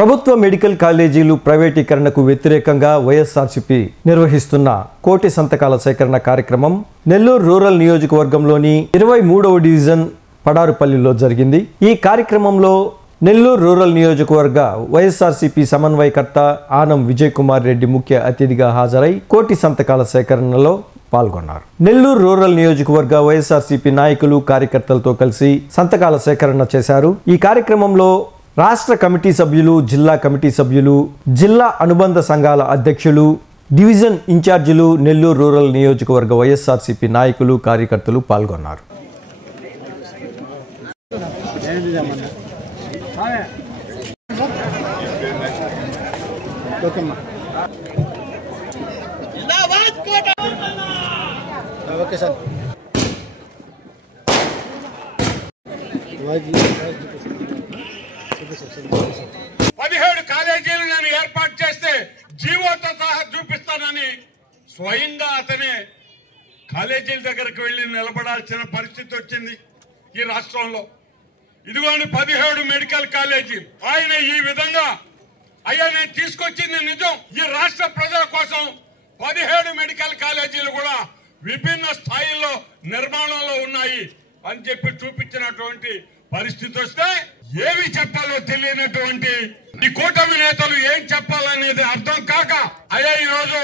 ప్రభుత్వ మెడికల్ కాలేజీలు ప్రైవేటీకరణకు వ్యతిరేకంగా వైఎస్ఆర్సీపీ నిర్వహిస్తున్న కోటి సంతకాల సేకరణ కార్యక్రమం నెల్లూరు రూరల్ నియోజకవర్గంలోని 23వ డివిజన్ పడారుపల్లిలో జరిగింది. ఈ కార్యక్రమంలో నెల్లూరు రూరల్ నియోజకవర్గ వైఎస్ఆర్సీపీ సమన్వయకర్త ఆనం విజయ్ కుమార్ రెడ్డి ముఖ్య అతిథిగా హాజరై కోటి సంతకాల సేకరణలో పాల్గొన్నారు. నెల్లూరు రూరల్ నియోజకవర్గ వైఎస్ఆర్సీపీ నాయకులు కార్యకర్తలతో కలిసి సంతకాల సేకరణ చేశారు. ఈ కార్యక్రమంలో రాష్ట్ర కమిటీ సభ్యులు, జిల్లా కమిటీ సభ్యులు, జిల్లా అనుబంధ సంఘాల అధ్యక్షులు, డివిజన్ ఇన్ఛార్జీలు, నెల్లూరు రూరల్ నియోజకవర్గ వైఎస్ఆర్సీపీ నాయకులు, కార్యకర్తలు పాల్గొన్నారు. Okay sir. 17 కాలేజీలు నేను ఏర్పాటు చేస్తే జీవోతో సహా చూపిస్తానని స్వయంగా అతనే కాలేజీల దగ్గరకు వెళ్లి నిలబడాల్సిన పరిస్థితి వచ్చింది ఈ రాష్ట్రంలో. ఇదిగోని 17 మెడికల్ కాలేజీలు ఆయన ఈ విధంగా అయ్యా నేను తీసుకొచ్చింది నిజం. ఈ రాష్ట్ర ప్రజల కోసం 17 మెడికల్ కాలేజీలు కూడా విభిన్న స్థాయిల్లో నిర్మాణంలో ఉన్నాయి అని చెప్పి చూపించినటువంటి పరిస్థితి వస్తే ఏమి చెప్పాలో తెలియనటువంటి ఈ కూటమి నేతలు ఏం చెప్పాలనేది అర్థం కాక అయ్యా ఈ రోజు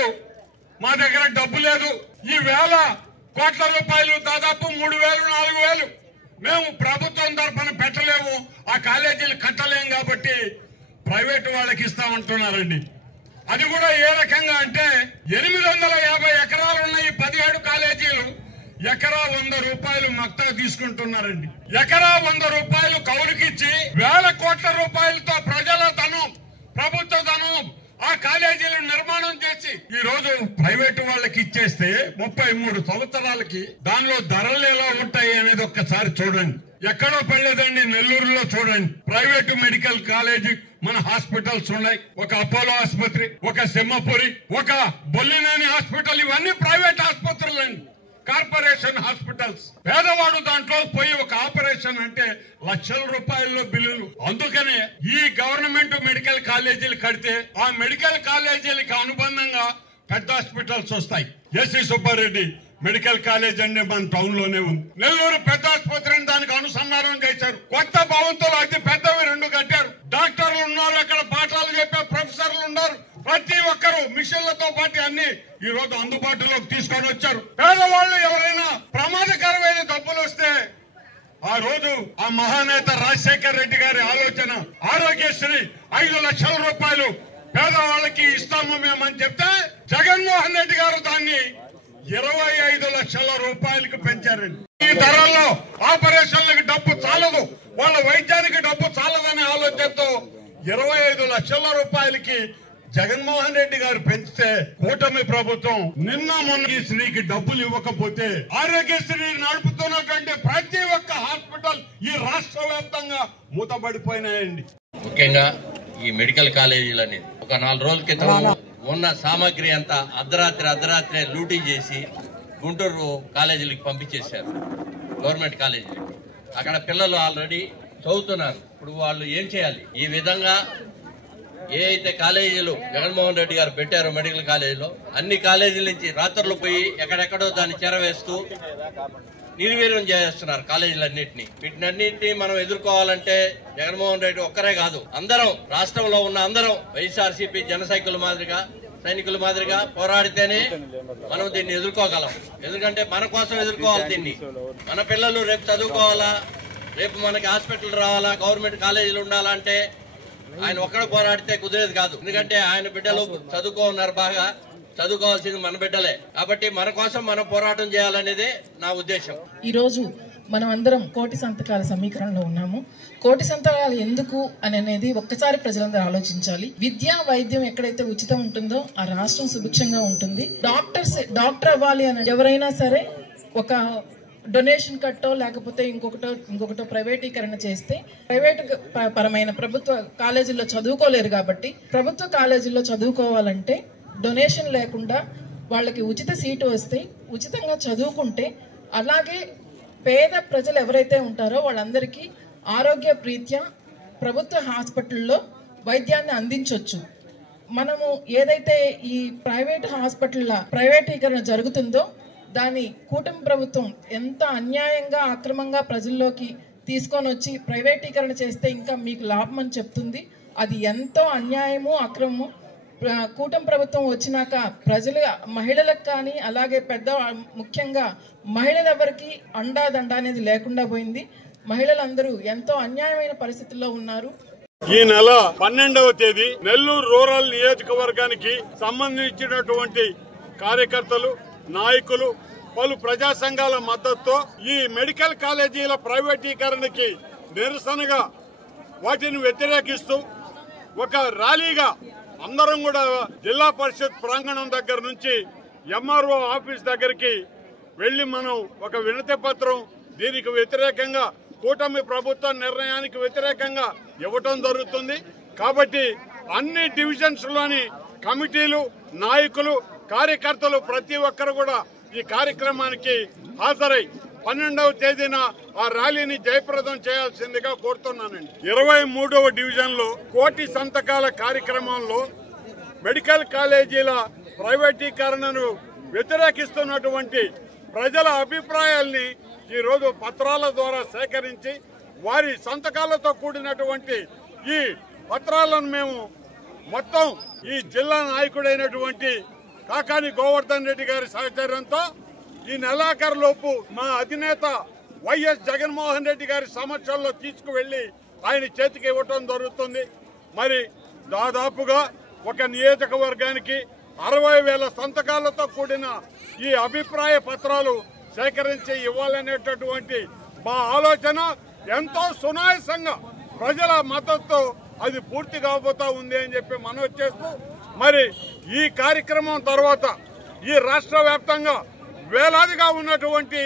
మా దగ్గర డబ్బు లేదు, ఈ 1,000 కోట్ల రూపాయలు దాదాపు 3,000 4,000 మేము ప్రభుత్వం తరఫున పెట్టలేము, ఆ కాలేజీలు కట్టలేము కాబట్టి ప్రైవేటు వాళ్ళకి ఇస్తామంటున్నారండి. అది కూడా ఏ రకంగా అంటే 850 ఎకరాలు ఉన్న ఈ 17 కాలేజీలు ఎకరా 100 రూపాయలు మక్తా తీసుకుంటున్నారండి. ఎకరా 100 రూపాయలు కౌలుకిచ్చి 1,000 కోట్ల రూపాయలతో ప్రజల ధనం, ప్రభుత్వ ధనం ఆ కాలేజీలు నిర్మాణం చేసి ఈ రోజు ప్రైవేటు వాళ్ళకి ఇచ్చేస్తే 33 సంవత్సరాలకి దానిలో ధరలు ఎలా ఉంటాయి అనేది ఒక్కసారి చూడండి. ఎక్కడో పడలేదండి, నెల్లూరులో చూడండి. ప్రైవేటు మెడికల్ కాలేజీ మన హాస్పిటల్స్ ఉన్నాయి. ఒక అపోలో ఆసుపత్రి, ఒక సింహపురి, ఒక బొల్లినేని హాస్పిటల్, ఇవన్నీ ప్రైవేట్ ఆసుపత్రులు అండి, కార్పొరేషన్ హాస్పిటల్స్. పేదవాడు దాంట్లో పోయి ఒక ఆపరేషన్ అంటే లక్షల రూపాయల్లో బిల్లులు. అందుకనే ఈ గవర్నమెంట్ మెడికల్ కాలేజీలు కడితే ఆ మెడికల్ కాలేజీలకి అనుబంధంగా పెద్ద హాస్పిటల్స్ వస్తాయి. ఎస్సీ సుబ్బారెడ్డి మెడికల్ కాలేజ్ అంటే మన టౌన్ లోనే ఉంది. నెల్లూరు పెద్ద ఆసుపత్రిని దానికి అనుసంధానం చేశారు. కొత్త భవంతులు అతి పెద్దవి 2 కట్టారు. డాక్టర్లు ఉన్నారు, అక్కడ పాఠాలు చెప్పే ప్రొఫెసర్లు ఉన్నారు. ప్రతి ఒక్కరు మిషన్లతో పాటు అన్ని ఈ రోజు అందుబాటులోకి తీసుకొని వచ్చారు. పేదవాళ్ళు ఎవరైనా ప్రమాదకరమైన జబ్బులు వస్తే ఆ రోజు ఆ మహానేత రాజశేఖర్ రెడ్డి గారి ఆలోచన ఆరోగ్యశ్రీ 5 లక్షల రూపాయలు పేదవాళ్ళకి ఇస్తాము మేమని చెప్తే జగన్మోహన్ రెడ్డి గారు దాన్ని 25 లక్షల రూపాయలకు పెంచారండి. ఈ ధరల్లో ఆపరేషన్లకు డబ్బు చాలదు, వాళ్ళ వైద్యానికి డబ్బు చాలదనే ఆలోచనతో 25 లక్షల రూపాయలకి జగన్మోహన్ రెడ్డి గారు పెంచితే కూటమి ప్రభుత్వం నిన్న మొన్న ఈ శ్రీకి డబ్బులు ఇవ్వకపోతే ఆరోగ్యశ్రీ నడుపుతున్నటువంటి ప్రతి ఒక్క హాస్పిటల్ ఈ రాష్ట్ర వ్యాప్తంగా మూతపడిపోయినాయండి. ముఖ్యంగా ఈ మెడికల్ కాలేజీలు అనేది ఒక 4 రోజుల క్రితం ఉన్న సామాగ్రి అంతా అర్ధరాత్రి లూటీ చేసి గుంటూరు కాలేజీలకు పంపించేశారు, గవర్నమెంట్ కాలేజీలకు. అక్కడ పిల్లలు ఆల్రెడీ చదువుతున్నారు. ఇప్పుడు వాళ్ళు ఏం చేయాలి? ఈ విధంగా ఏ అయితే కాలేజీలు జగన్మోహన్ రెడ్డి గారు పెట్టారో మెడికల్ కాలేజీలో అన్ని కాలేజీల నుంచి రాత్రులు పోయి ఎక్కడెక్కడో దాన్ని చెరవేస్తూ నిర్వీర్యం చేస్తున్నారు కాలేజీలన్నింటినీ. వీటినన్నింటినీ మనం ఎదుర్కోవాలంటే జగన్మోహన్ రెడ్డి ఒక్కరే కాదు, అందరం రాష్ట్రంలో ఉన్న అందరం వైఎస్ఆర్సీపీ జన సైనికుల మాదిరిగా పోరాడితేనే మనం దీన్ని ఎదుర్కోగలం. ఎందుకంటే మన కోసం ఎదుర్కోవాలి దీన్ని. మన పిల్లలు రేపు చదువుకోవాలా, రేపు మనకి హాస్పిటల్ రావాలా, గవర్నమెంట్ కాలేజీలు ఉండాలంటే ఆయన ఒక్కడ పోరాడితే కుదిరేది కాదు. ఎందుకంటే ఆయన బిడ్డలు చదువుకోన్నారు, బాగా చదువుకోవాల్సింది మన బిడ్డలే. కాబట్టి మన కోసం మనం పోరాటం చేయాలనేదే నా ఉద్దేశం. ఈ రోజు మనం అందరం కోటి సంతకాల సమీకరణలో ఉన్నాము. కోటి సంతకాలు ఎందుకు అనేది ఒక్కసారి ప్రజలందరూ ఆలోచించాలి. విద్యా వైద్యం ఎక్కడైతే ఉచితం ఉంటుందో ఆ రాష్ట్రం సుభిక్షంగా ఉంటుంది. డాక్టర్ అవ్వాలి అని ఎవరైనా సరే ఒక డొనేషన్ కట్టో లేకపోతే ఇంకొకటో ప్రైవేటీకరణ చేస్తే ప్రైవేట్ పరమైన ప్రభుత్వ కాలేజీల్లో చదువుకోలేరు. కాబట్టి ప్రభుత్వ కాలేజీల్లో చదువుకోవాలంటే డొనేషన్ లేకుండా వాళ్ళకి ఉచిత సీటు వస్తే ఉచితంగా చదువుకుంటే, అలాగే పేద ప్రజలు ఎవరైతే ఉంటారో వాళ్ళందరికీ ఆరోగ్య ప్రీత్యా ప్రభుత్వ హాస్పిటల్లో వైద్యాన్ని అందించవచ్చు. మనము ఏదైతే ఈ ప్రైవేట్ హాస్పిటల్ల ప్రైవేటీకరణ జరుగుతుందో దాని కూటమి ప్రభుత్వం ఎంత అన్యాయంగా అక్రమంగా ప్రజల్లోకి తీసుకొని వచ్చి ప్రైవేటీకరణ చేస్తే ఇంకా మీకు లాభం అని చెప్తుంది. అది ఎంతో అన్యాయము, అక్రమము. కూటమి ప్రభుత్వం వచ్చినాక ప్రజలు, మహిళలకు కానీ అలాగే ముఖ్యంగా మహిళలెవరికి అండాదండ అనేది లేకుండా పోయింది. మహిళలందరూ ఎంతో అన్యాయమైన పరిస్థితుల్లో ఉన్నారు. ఈ నెల 12వ తేదీ నెల్లూరు రూరల్ నియోజకవర్గానికి సంబంధించినటువంటి కార్యకర్తలు, నాయకులు, పలు ప్రజా సంఘాల మద్దతుతో ఈ మెడికల్ కాలేజీల ప్రైవేటీకరణకి నిరసనగా వాటిని వ్యతిరేకిస్తూ ఒక ర్యాలీగా అందరం కూడా జిల్లా పరిషత్ ప్రాంగణం దగ్గర నుంచి ఎంఆర్ఓ ఆఫీస్ దగ్గరికి వెళ్లి మనం ఒక వినతి పత్రం దీనికి వ్యతిరేకంగా, కూటమి ప్రభుత్వ నిర్ణయానికి వ్యతిరేకంగా ఇవ్వటం జరుగుతుంది. కాబట్టి అన్ని డివిజన్స్ లోని కమిటీలు, నాయకులు, కార్యకర్తలు ప్రతి ఒక్కరు కూడా ఈ కార్యక్రమానికి హాజరై 12వ తేదీన ఆ ర్యాలీని జయప్రదం చేయాల్సిందిగా కోరుతున్నానండి. 23వ డివిజన్ లో కోటి సంతకాల కార్యక్రమంలో మెడికల్ కాలేజీల ప్రైవేటీకరణను వ్యతిరేకిస్తున్నటువంటి ప్రజల అభిప్రాయాల్ని ఈ రోజు పత్రాల ద్వారా సేకరించి వారి సంతకాలతో కూడినటువంటి ఈ పత్రాలను మేము మొత్తం ఈ జిల్లా నాయకుడైనటువంటి కాకాని గోవర్ధన్ రెడ్డి గారి సహచర్యంతో ఈ నెలాఖరులోపు మా అధినేత వైఎస్ జగన్మోహన్ రెడ్డి గారి సమక్షంలో తీసుకువెళ్లి ఆయన చేతికి ఇవ్వటం జరుగుతుంది. మరి దాదాపుగా ఒక నియోజకవర్గానికి 60,000 సంతకాలతో కూడిన ఈ అభిప్రాయ పత్రాలు సేకరించి ఇవ్వాలనేటటువంటి మా ఆలోచన ఎంతో సునాయాసంగా ప్రజల మద్దతుతో అది పూర్తి కాబోతా ఉంది అని చెప్పి మనవి చేస్తూ, మరి ఈ కార్యక్రమం తర్వాత ఈ రాష్ట్ర వ్యాప్తంగా వేలాదిగా ఉన్నటువంటి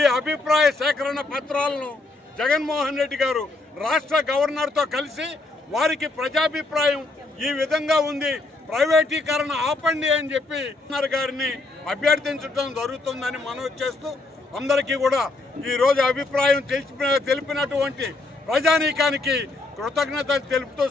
ఈ అభిప్రాయ సేకరణ పత్రాలను జగన్మోహన్ రెడ్డి గారు రాష్ట్ర గవర్నర్ తో కలిసి వారికి ప్రజాభిప్రాయం ఈ విధంగా ఉంది, ప్రైవేటీకరణ ఆపండి అని చెప్పి గవర్నర్ గారిని అభ్యర్థించడం జరుగుతుందని మనవి చేస్తూ, అందరికీ కూడా ఈ రోజు అభిప్రాయం తెలిపినటువంటి ప్రజానీకానికి కృతజ్ఞతలు తెలుపుతూ